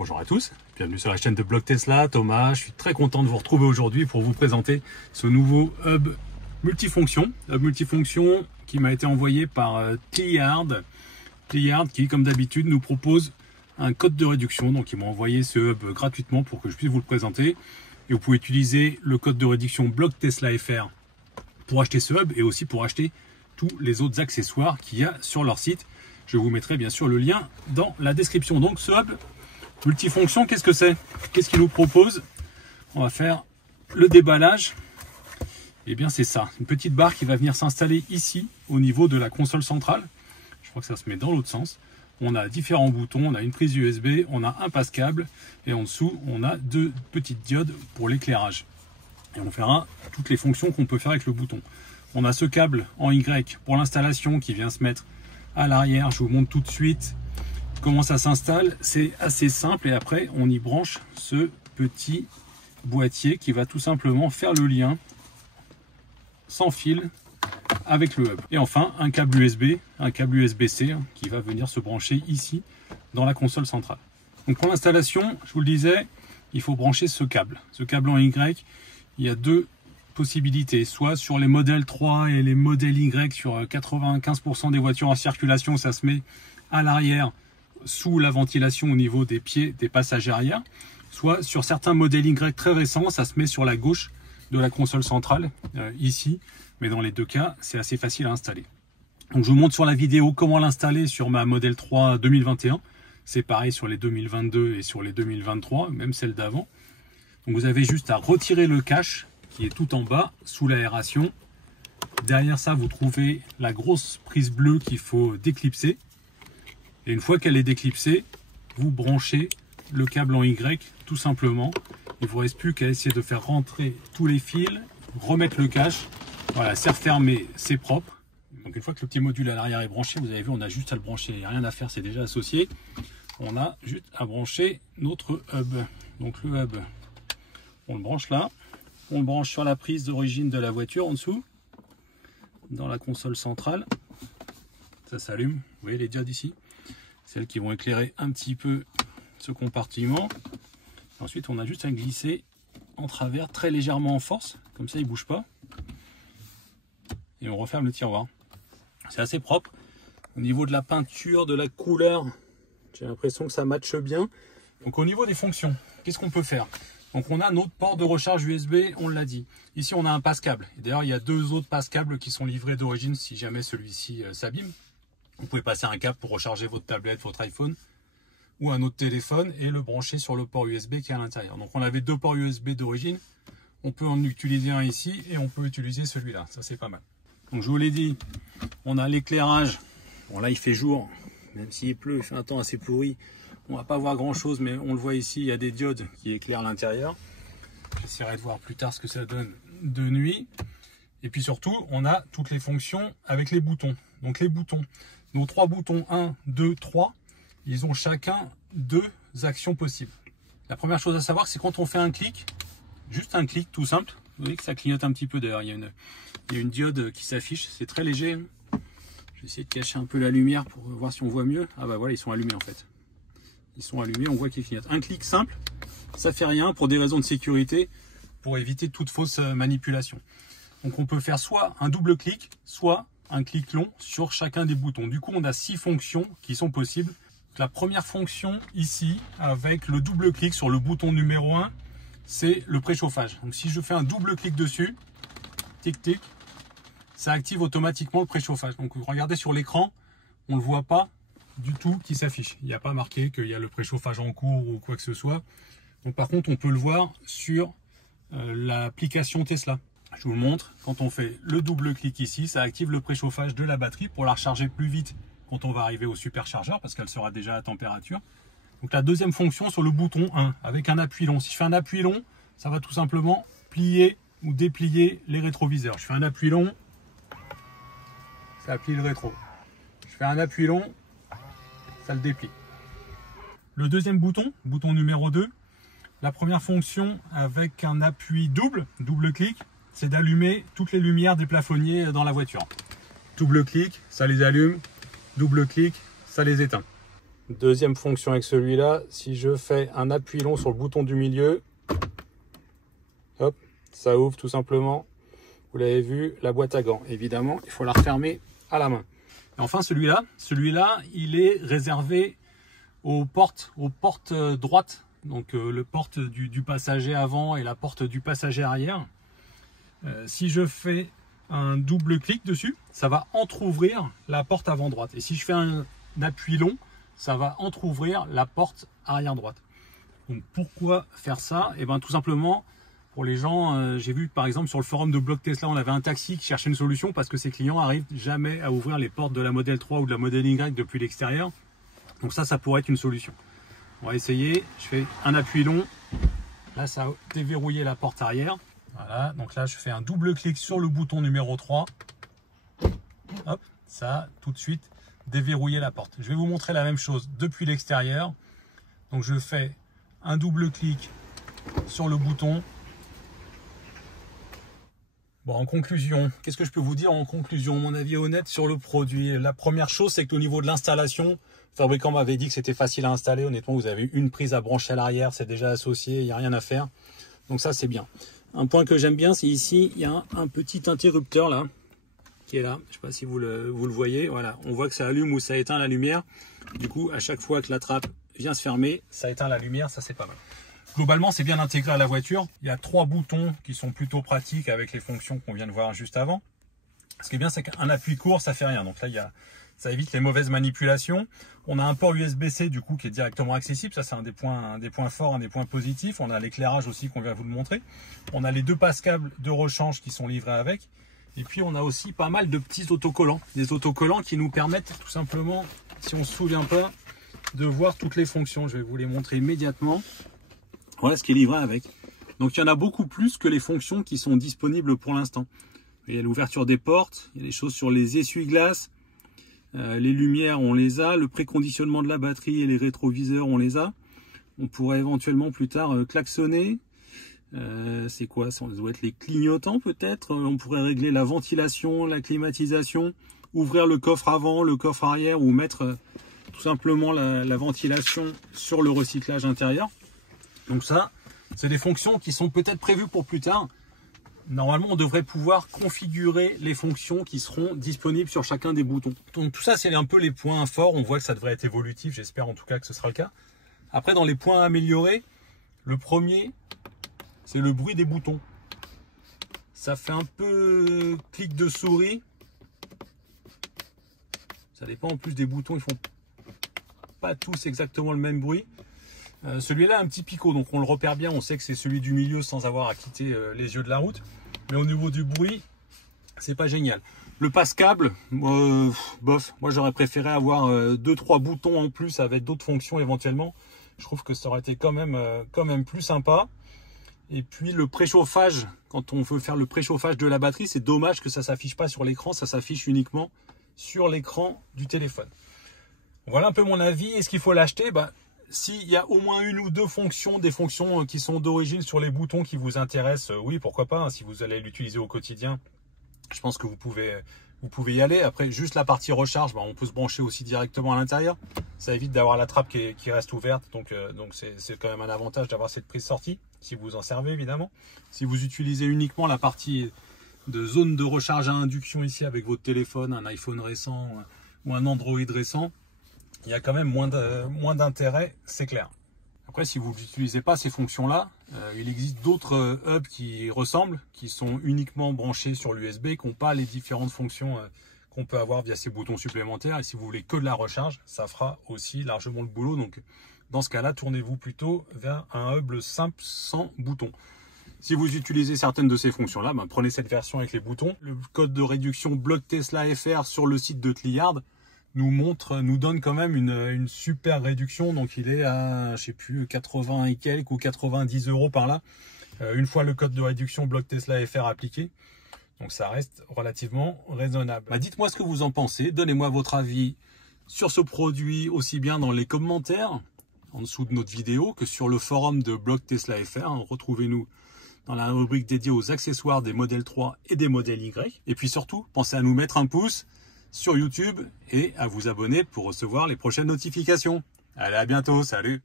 Bonjour à tous, bienvenue sur la chaîne de Blog Tesla, Thomas. Je suis très content de vous retrouver aujourd'hui pour vous présenter ce nouveau hub multifonction. Hub multifonction qui m'a été envoyé par Clear qui, comme d'habitude, nous propose un code de réduction. Donc ils m'ont envoyé ce hub gratuitement pour que je puisse vous le présenter. Et vous pouvez utiliser le code de réduction Blog Tesla FR pour acheter ce hub et aussi pour acheter tous les autres accessoires qu'il y a sur leur site. Je vous mettrai bien sûr le lien dans la description. Donc ce hub multifonction, qu'est-ce que c'est? Qu'est-ce qu'il nous propose? On va faire le déballage. Et bien c'est ça, une petite barre qui va venir s'installer ici au niveau de la console centrale. Je crois que ça se met dans l'autre sens. On a différents boutons, on a une prise USB, on a un passe-câble et en dessous on a deux petites diodes pour l'éclairage. Et on verra toutes les fonctions qu'on peut faire avec le bouton. On a ce câble en Y pour l'installation qui vient se mettre à l'arrière. Je vous montre tout de suite comment ça s'installe. C'est assez simple et après on y branche ce petit boîtier qui va tout simplement faire le lien sans fil avec le hub. Et enfin un câble USB-C qui va venir se brancher ici dans la console centrale. Donc pour l'installation, je vous le disais, il faut brancher ce câble en Y. Il y a deux possibilités, soit sur les modèles 3 et les modèles Y, sur 95% des voitures en circulation, ça se met à l'arrière sous la ventilation au niveau des pieds des passagers arrière, soit sur certains modèles Y très récents, ça se met sur la gauche de la console centrale, ici, mais dans les deux cas, c'est assez facile à installer. Donc je vous montre sur la vidéo comment l'installer sur ma modèle 3 2021, c'est pareil sur les 2022 et sur les 2023, même celle d'avant. Donc vous avez juste à retirer le cache qui est tout en bas sous l'aération. Derrière ça, vous trouvez la grosse prise bleue qu'il faut déclipser. Et une fois qu'elle est déclipsée, vous branchez le câble en Y tout simplement. Il ne vous reste plus qu'à essayer de faire rentrer tous les fils, remettre le cache. Voilà, c'est refermé, c'est propre. Donc une fois que le petit module à l'arrière est branché, vous avez vu, on a juste à le brancher. Il n'y a rien à faire, c'est déjà associé. On a juste à brancher notre hub. Donc le hub, on le branche là. On le branche sur la prise d'origine de la voiture en dessous, dans la console centrale. Ça s'allume, vous voyez les diodes ici, celles qui vont éclairer un petit peu ce compartiment. Ensuite, on a juste à glisser en travers très légèrement en force, comme ça il ne bouge pas. Et on referme le tiroir. C'est assez propre. Au niveau de la peinture, de la couleur, j'ai l'impression que ça matche bien. Donc au niveau des fonctions, qu'est-ce qu'on peut faire? Donc on a notre port de recharge USB, on l'a dit. Ici on a un passe-câble. D'ailleurs il y a deux autres passe-câbles qui sont livrés d'origine si jamais celui-ci s'abîme. Vous pouvez passer un câble pour recharger votre tablette, votre iPhone ou un autre téléphone et le brancher sur le port USB qui est à l'intérieur. Donc on avait deux ports USB d'origine. On peut en utiliser un ici et on peut utiliser celui-là. Ça c'est pas mal. Donc je vous l'ai dit, on a l'éclairage. Bon là il fait jour, même s'il pleut, il fait un temps assez pourri. On va pas voir grand chose, mais on le voit ici, il y a des diodes qui éclairent l'intérieur. J'essaierai de voir plus tard ce que ça donne de nuit. Et puis surtout, on a toutes les fonctions avec les boutons. Donc les boutons, nos trois boutons 1, 2, 3, ils ont chacun deux actions possibles. La première chose à savoir, c'est quand on fait un clic, juste un clic tout simple. Vous voyez que ça clignote un petit peu d'ailleurs, il y a une diode qui s'affiche, c'est très léger. Je vais essayer de cacher un peu la lumière pour voir si on voit mieux. Ah bah voilà, ils sont allumés en fait. Ils sont allumés, on voit qu'ils clignotent. Un clic simple, ça fait rien pour des raisons de sécurité, pour éviter toute fausse manipulation. Donc on peut faire soit un double clic, soit un clic long sur chacun des boutons. Du coup, on a 6 fonctions qui sont possibles. La première fonction ici, avec le double clic sur le bouton numéro 1, c'est le préchauffage. Donc si je fais un double clic dessus, tic tic, ça active automatiquement le préchauffage. Donc regardez sur l'écran, on ne le voit pas du tout qui s'affiche. Il n'y a pas marqué qu'il y a le préchauffage en cours ou quoi que ce soit. Donc par contre, on peut le voir sur l'application Tesla. Je vous le montre. Quand on fait le double clic ici, ça active le préchauffage de la batterie pour la recharger plus vite quand on va arriver au superchargeur parce qu'elle sera déjà à température. Donc la deuxième fonction sur le bouton 1 avec un appui long. Si je fais un appui long, ça va tout simplement plier ou déplier les rétroviseurs. Je fais un appui long, ça plie le rétro. Je fais un appui long, ça le déplie. Le deuxième bouton, bouton numéro 2, la première fonction avec un appui double clic, c'est d'allumer toutes les lumières des plafonniers dans la voiture. Double clic, ça les allume, double clic, ça les éteint. Deuxième fonction avec celui-là, si je fais un appui long sur le bouton du milieu, hop, ça ouvre tout simplement. Vous l'avez vu, la boîte à gants. Évidemment, il faut la refermer à la main. Et enfin, celui-là, il est réservé aux portes droites. Donc, le porte du passager avant et la porte du passager arrière. Si je fais un double clic dessus, ça va entrouvrir la porte avant droite. Et si je fais un appui long, ça va entrouvrir la porte arrière droite. Donc pourquoi faire ça? Et bien tout simplement pour les gens, j'ai vu par exemple sur le forum de Blog Tesla, on avait un taxi qui cherchait une solution parce que ses clients n'arrivent jamais à ouvrir les portes de la Model 3 ou de la Model Y depuis l'extérieur. Donc ça pourrait être une solution. On va essayer, je fais un appui long, là ça a déverrouillé la porte arrière. Voilà, donc là je fais un double clic sur le bouton numéro 3. Hop, ça a tout de suite déverrouiller la porte. Je vais vous montrer la même chose depuis l'extérieur. Donc je fais un double clic sur le bouton. Bon, en conclusion, qu'est-ce que je peux vous dire en conclusion? Mon avis est honnête sur le produit. La première chose, c'est que au niveau de l'installation, le fabricant m'avait dit que c'était facile à installer. Honnêtement, vous avez une prise à brancher à l'arrière, c'est déjà associé, il n'y a rien à faire. Donc ça, c'est bien. Un point que j'aime bien, c'est ici, il y a un petit interrupteur là. Qui est là, je ne sais pas si vous le voyez, voilà, on voit que ça allume ou ça éteint la lumière. Du coup, à chaque fois que la trappe vient se fermer, ça éteint la lumière, ça c'est pas mal. Globalement, c'est bien intégré à la voiture. Il y a 3 boutons qui sont plutôt pratiques avec les fonctions qu'on vient de voir juste avant. Ce qui est bien, c'est qu'un appui court, ça fait rien. Donc là, ça évite les mauvaises manipulations. On a un port USB-C du coup qui est directement accessible. Ça, c'est un des points forts, un des points positifs. On a l'éclairage aussi qu'on vient vous le montrer. On a les 2 passes-câbles de rechange qui sont livrés avec. Et puis on a aussi pas mal de petits autocollants, des autocollants qui nous permettent tout simplement, si on se souvient pas, de voir toutes les fonctions. Je vais vous les montrer immédiatement. Voilà ce qui est livré avec. Donc il y en a beaucoup plus que les fonctions qui sont disponibles pour l'instant. Il y a l'ouverture des portes, il y a des choses sur les essuie-glaces, les lumières on les a, le préconditionnement de la batterie et les rétroviseurs on les a. On pourrait éventuellement plus tard klaxonner. C'est quoi? Ça doit être les clignotants peut-être. On pourrait régler la ventilation, la climatisation, ouvrir le coffre avant, le coffre arrière ou mettre tout simplement la ventilation sur le recyclage intérieur. Donc ça, c'est des fonctions qui sont peut-être prévues pour plus tard. Normalement, on devrait pouvoir configurer les fonctions qui seront disponibles sur chacun des boutons. Donc tout ça, c'est un peu les points forts. On voit que ça devrait être évolutif. J'espère en tout cas que ce sera le cas. Après, dans les points à améliorer, le premier, c'est le bruit des boutons. Ça fait un peu clic de souris. Ça dépend en plus des boutons, ils font pas tous exactement le même bruit. Celui-là a un petit picot, donc on le repère bien, on sait que c'est celui du milieu sans avoir à quitter les yeux de la route. Mais au niveau du bruit, c'est pas génial. Le passe-câble, bof, moi j'aurais préféré avoir 2-3 boutons en plus avec d'autres fonctions éventuellement. Je trouve que ça aurait été quand même plus sympa. Et puis le préchauffage, quand on veut faire le préchauffage de la batterie, c'est dommage que ça ne s'affiche pas sur l'écran, ça s'affiche uniquement sur l'écran du téléphone. Voilà un peu mon avis. Est-ce qu'il faut l'acheter? S'il y a au moins 1 ou 2 fonctions, des fonctions qui sont d'origine sur les boutons qui vous intéressent, oui, pourquoi pas, hein, si vous allez l'utiliser au quotidien, je pense que vous pouvez y aller. Après, juste la partie recharge, on peut se brancher aussi directement à l'intérieur. Ça évite d'avoir la trappe qui reste ouverte. Donc c'est quand même un avantage d'avoir cette prise sortie, si vous en servez évidemment. Si vous utilisez uniquement la partie de zone de recharge à induction ici avec votre téléphone, un iPhone récent ou un Android récent, il y a quand même moins d'intérêt, c'est clair. Après, si vous n'utilisez pas ces fonctions-là, il existe d'autres hubs qui ressemblent, qui sont uniquement branchés sur l'USB, qui n'ont pas les différentes fonctions qu'on peut avoir via ces boutons supplémentaires. Et si vous voulez que de la recharge, ça fera aussi largement le boulot. Donc, dans ce cas-là, tournez-vous plutôt vers un hub simple sans boutons. Si vous utilisez certaines de ces fonctions-là, prenez cette version avec les boutons. Le code de réduction Blog Tesla FR sur le site de Tliard nous donne quand même une super réduction. Donc il est à, je sais plus, 80 et quelques ou 90 € par là, une fois le code de réduction Blog Tesla FR appliqué. Donc ça reste relativement raisonnable. Dites-moi ce que vous en pensez, donnez-moi votre avis sur ce produit, aussi bien dans les commentaires en dessous de notre vidéo que sur le forum de Blog Tesla FR. Retrouvez-nous dans la rubrique dédiée aux accessoires des modèles 3 et des modèles Y. Et puis surtout, pensez à nous mettre un pouce sur YouTube et à vous abonner pour recevoir les prochaines notifications. Allez, à bientôt, salut!